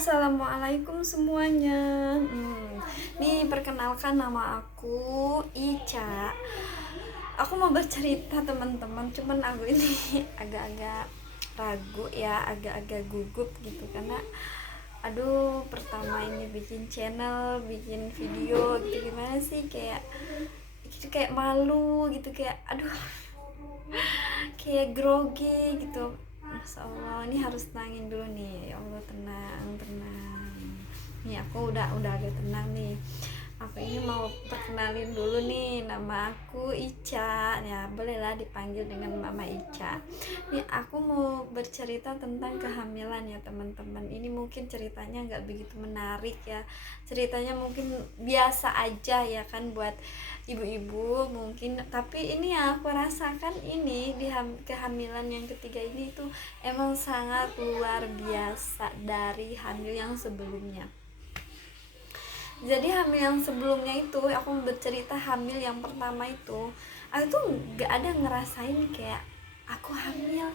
Assalamualaikum semuanya. Nih perkenalkan, nama aku Ica. Aku mau bercerita teman-teman, cuman aku ini agak-agak ragu ya, agak-agak gugup gitu karena pertama ini bikin channel, bikin video gitu, gimana sih, kayak gitu, kayak malu gitu, kayak kayak grogi gitu. Masya Allah, ini harus tenangin dulu nih. Ya Allah, tenang, tenang. Nih aku udah agak tenang nih. Aku ini mau perkenalin dulu nih, nama aku Ica. Ya, bolehlah dipanggil dengan Mama Ica. Nih aku mau bercerita tentang kehamilan ya teman-teman. Ini mungkin ceritanya nggak begitu menarik ya. Ceritanya mungkin biasa aja ya kan buat ibu-ibu mungkin, tapi ini yang aku rasakan ini di kehamilan yang ketiga ini tuh emang sangat luar biasa dari hamil yang sebelumnya. Jadi hamil yang sebelumnya itu, aku bercerita hamil yang pertama itu, aku tuh gak ada ngerasain kayak aku hamil.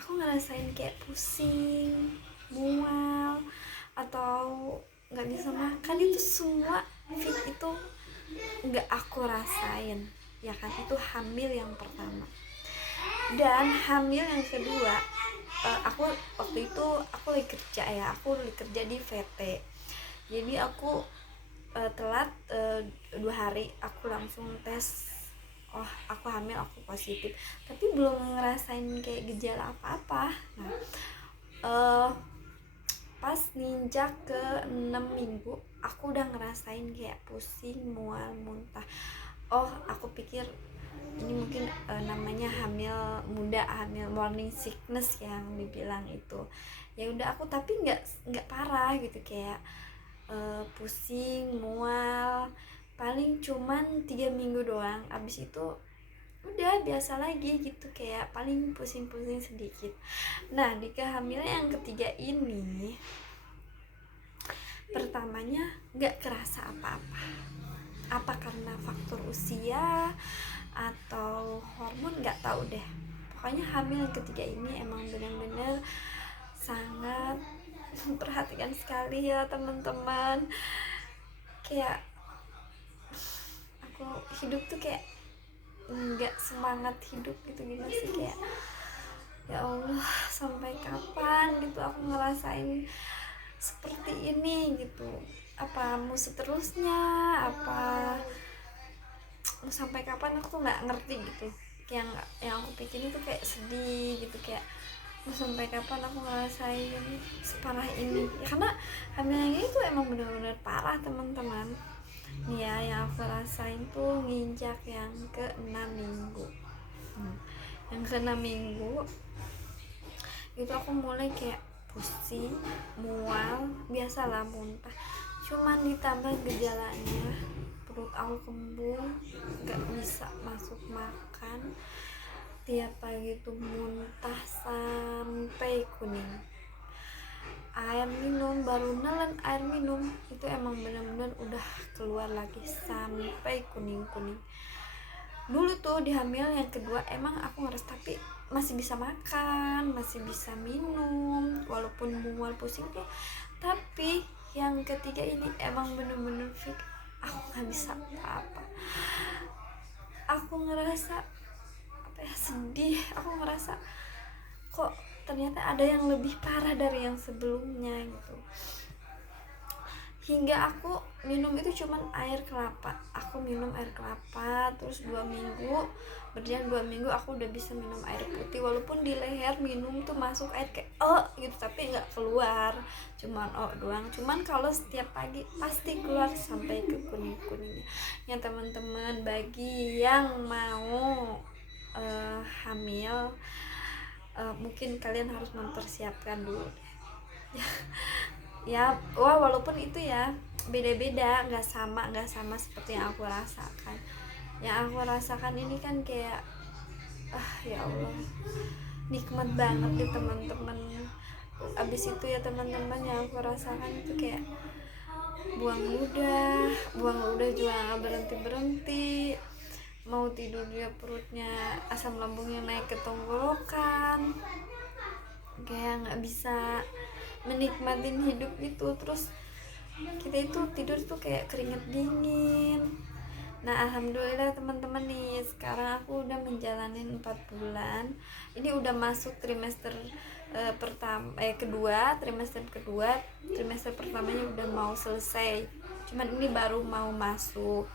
Aku ngerasain kayak pusing, mual, atau nggak bisa makan. Itu semua itu nggak aku rasain ya kan. Itu hamil yang pertama. Dan hamil yang kedua, aku waktu itu aku lagi kerja ya, aku lagi kerja di VT. Jadi aku telat 2 hari, aku langsung tes, oh aku hamil, aku positif, tapi belum ngerasain kayak gejala apa-apa. Nah, pas ninjak ke 6 minggu aku udah ngerasain kayak pusing, mual, muntah. Oh, aku pikir ini mungkin namanya hamil muda, hamil morning sickness yang dibilang itu. Ya udah, aku tapi nggak parah gitu, kayak pusing, mual, paling cuman 3 minggu doang. Abis itu udah biasa lagi gitu, kayak paling pusing-pusing sedikit. Nah, di kehamilan yang ketiga ini, pertamanya nggak kerasa apa-apa. Apa karena faktor usia atau hormon, nggak tahu deh. Pokoknya hamil yang ketiga ini emang benar-benar sangat memperhatikan sekali ya teman-teman. Kayak aku hidup tuh kayak nggak semangat hidup gitu, gimana sih, kayak ya Allah, sampai kapan gitu aku ngerasain seperti ini gitu. Apa mau seterusnya, apa mau sampai kapan, aku tuh nggak ngerti gitu. Yang aku pikirin tuh kayak sedih gitu, kayak mau sampai kapan aku ngerasain separah ini ya, karena hamilnya ini tuh emang benar-benar parah teman-teman. Nih ya, yang aku rasain tuh nginjak yang ke 6 minggu. Yang ke 6 minggu itu aku mulai kayak pusing, mual, biasalah muntah. Cuman ditambah gejalanya, perut aku kembung, gak bisa masuk makan, tiap pagi tuh muntah sampai kuning. Air minum, baru nelen air minum itu emang bener-bener udah keluar lagi sampai kuning-kuning. Dulu tuh di hamil yang kedua emang aku ngerasa, tapi masih bisa makan, masih bisa minum walaupun mual, pusing tuh. Tapi yang ketiga ini emang bener-bener fix, aku nggak bisa apa-apa. Aku ngerasa sedih. Aku ngerasa kok ternyata ada yang lebih parah dari yang sebelumnya gitu. Hingga aku minum itu cuman air kelapa. Aku minum air kelapa terus 2 minggu, berjalan 2 minggu aku udah bisa minum air putih. Walaupun di leher minum tuh masuk air kayak gitu, tapi nggak keluar, cuman doang. Cuman kalau setiap pagi pasti keluar sampai ke kuning-kuningnya. Ya teman-teman, bagi yang mau hamil, mungkin kalian harus mempersiapkan dulu ya. Walaupun itu ya beda-beda, nggak sama seperti yang aku rasakan. Yang aku rasakan ini kan kayak ya Allah, nikmat banget nih teman-teman. Abis itu ya teman-teman, yang aku rasakan itu kayak buang ludah juga nggak berhenti, mau tidur dia perutnya, asam lambungnya naik ke tenggorokan, kayak nggak bisa menikmatin hidup gitu. Terus kita itu tidur tuh kayak keringet dingin. Nah alhamdulillah teman-teman nih, sekarang aku udah menjalanin 4 bulan. Ini udah masuk trimester kedua, trimester kedua. Trimester pertamanya udah mau selesai, cuman ini baru mau masuk.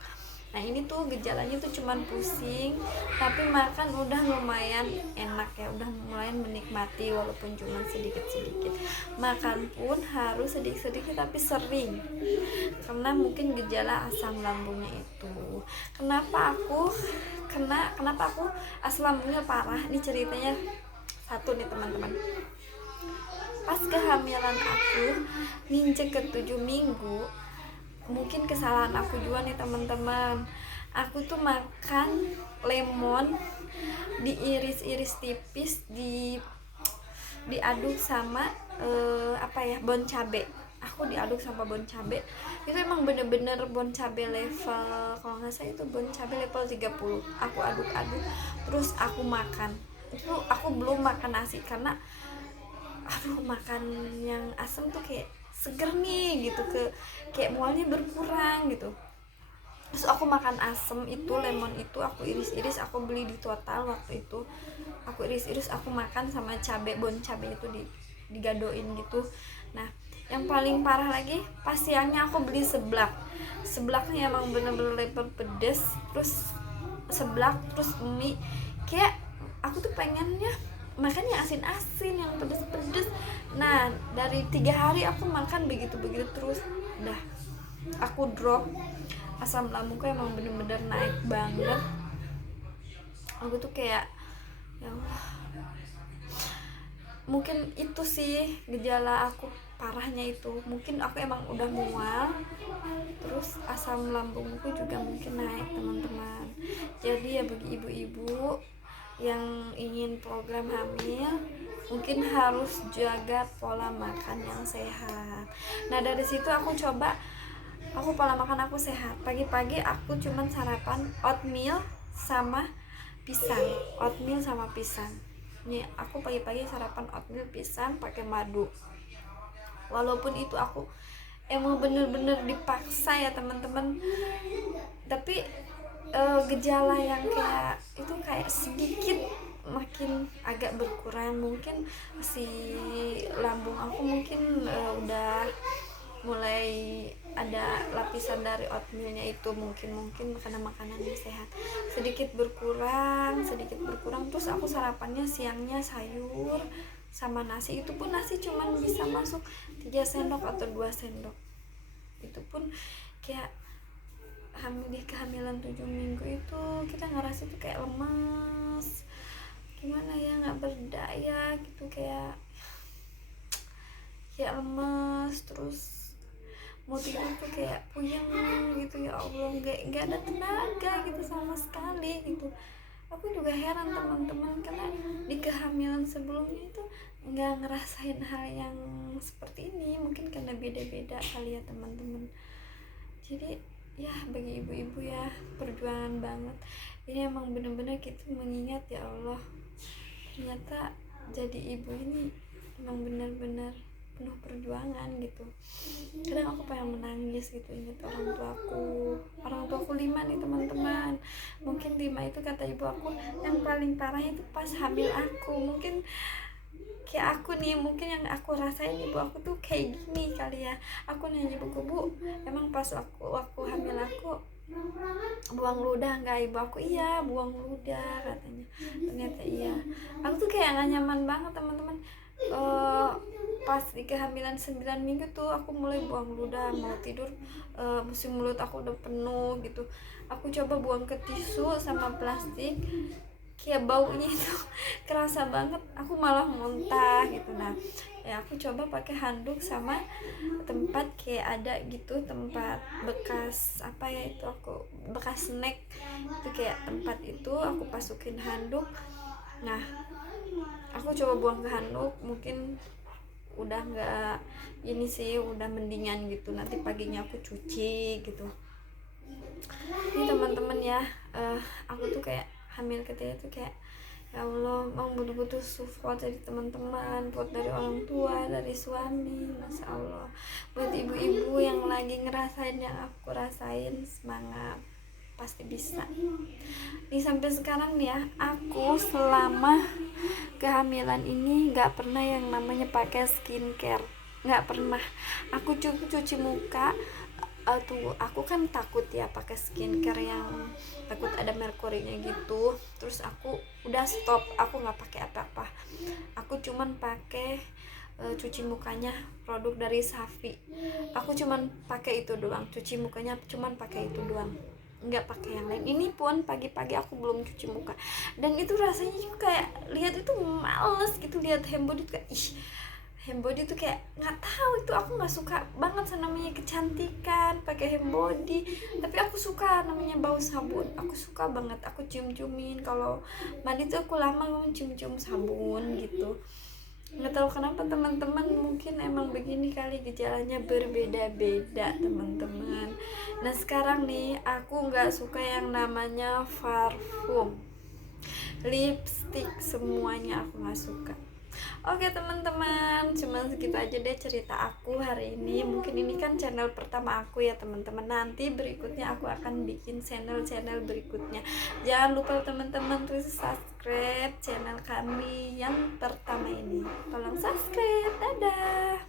Nah ini tuh gejalanya tuh cuman pusing, tapi makan udah lumayan enak ya, udah mulai menikmati walaupun cuman sedikit-sedikit. Makan pun harus sedikit-sedikit tapi sering, karena mungkin gejala asam lambungnya itu. Kenapa aku asam lambungnya parah? Ini ceritanya satu nih teman-teman. Pas kehamilan aku nginjek ke 7 minggu, mungkin kesalahan aku juga nih teman-teman, aku tuh makan lemon diiris-iris tipis, diaduk sama bon cabe. Aku diaduk sama bon cabe, itu emang bener-bener bon cabe level, kalau nggak salah itu bon cabe level 30. Aku aduk-aduk terus aku makan. Itu aku belum makan nasi, karena makan yang asam tuh kayak seger nih gitu, kayak mualnya berkurang gitu. Terus aku makan asam itu, lemon itu aku iris-iris, aku beli di Total waktu itu. Aku iris-iris, aku makan sama cabe, bon cabe itu digadoin gitu. Nah yang paling parah lagi pas siangnya aku beli seblaknya emang bener-bener level pedes, terus seblak, terus mie. Kayak aku tuh pengennya makan yang asin-asin, yang pedes-pedes. Nah dari 3 hari aku makan begitu-begitu terus, udah aku drop. Asam lambungku emang bener-bener naik banget. Aku tuh kayak ya Allah, mungkin itu sih gejala aku parahnya itu. Mungkin aku emang udah mual, terus asam lambungku juga mungkin naik teman-teman. Jadi ya bagi ibu-ibu yang ingin program hamil, mungkin harus jaga pola makan yang sehat. Nah dari situ aku pola makan aku sehat. Pagi-pagi aku cuman sarapan oatmeal sama pisang. Nih aku pagi-pagi sarapan oatmeal pisang pakai madu. Walaupun itu aku emang bener-bener dipaksa ya teman-teman, tapi gejala yang kayak itu kayak sedikit makin agak berkurang. Mungkin si lambung aku mungkin udah mulai ada lapisan dari oatmealnya itu, mungkin karena makanan yang sehat, sedikit berkurang. Terus aku sarapannya siangnya sayur sama nasi. Itu pun nasi cuman bisa masuk 3 sendok atau 2 sendok. Itu pun kayak di kehamilan 7 minggu itu kita ngerasa tuh kayak lemas, gimana ya, nggak berdaya gitu, kayak lemas, terus mau tidur tuh kayak puyeng gitu. Ya Allah, nggak ada tenaga gitu sama sekali gitu. Aku juga heran teman-teman, karena di kehamilan sebelumnya itu nggak ngerasain hal yang seperti ini. Mungkin karena beda-beda kali ya teman-teman. Jadi ya bagi ibu-ibu ya, perjuangan banget ini. Emang bener-bener kita mengingat ya Allah, ternyata jadi ibu ini emang bener-bener penuh perjuangan gitu. Kadang aku pengen menangis gitu, ingat orang tuaku 5 nih teman-teman. Mungkin 5 itu kata ibu aku yang paling parah itu pas hamil aku. Mungkin kayak aku nih, mungkin yang aku rasain ibu aku tuh kayak gini kali ya. Aku nanya ibuku, Bu, emang pas aku hamil aku buang ludah nggak? Ibu aku, iya buang ludah katanya. Ternyata iya. Aku tuh kayak gak nyaman banget teman-teman. Pas di kehamilan 9 minggu tuh aku mulai buang ludah, mau tidur musim mulut aku udah penuh gitu. Aku coba buang ke tisu sama plastik, kayak baunya itu kerasa banget, aku malah muntah gitu. Nah ya aku coba pakai handuk sama tempat kayak ada gitu, tempat bekas apa ya itu, aku bekas snack itu, kayak tempat itu aku masukin handuk. Nah aku coba buang ke handuk, mungkin udah nggak ini sih, udah mendingan gitu. Nanti paginya aku cuci gitu. Ini teman-teman ya, aku tuh kayak hamil ketiga tuh kayak Ya Allah, mau butuh-butuh support dari teman-teman, support dari orang tua, dari suami. Masya Allah, buat ibu-ibu yang lagi ngerasain yang aku rasain, semangat, pasti bisa. Nih sampai sekarang nih ya, aku selama kehamilan ini nggak pernah yang namanya pakai skincare, nggak pernah. Aku cuci muka. Tunggu, aku kan takut ya pakai skincare yang takut ada merkurinya gitu. Terus aku udah stop, aku nggak pakai apa-apa. Aku cuman pakai cuci mukanya produk dari Safi. Aku cuman pakai itu doang, cuci mukanya cuman pakai itu doang, nggak pakai yang lain. Ini pun pagi-pagi aku belum cuci muka, dan itu rasanya juga kayak lihat itu males gitu, lihat handbody itu kayak ih, handbody tuh kayak nggak tahu, itu aku nggak suka banget sama namanya kecantikan pakai handbody. Tapi aku suka namanya bau sabun, aku suka banget, aku cium-ciumin kalau mandi tuh, aku lama cium-cium sabun gitu. Nggak tahu kenapa teman-teman, mungkin emang begini kali, gejalanya berbeda-beda teman-teman. Nah sekarang nih aku nggak suka yang namanya parfum, lipstick, semuanya aku nggak suka. Oke teman-teman, cuman segitu aja deh cerita aku hari ini. Mungkin ini kan channel pertama aku ya teman-teman. Nanti berikutnya aku akan bikin channel-channel berikutnya. Jangan lupa teman-teman terus subscribe channel kami yang pertama ini. Tolong subscribe. Dadah.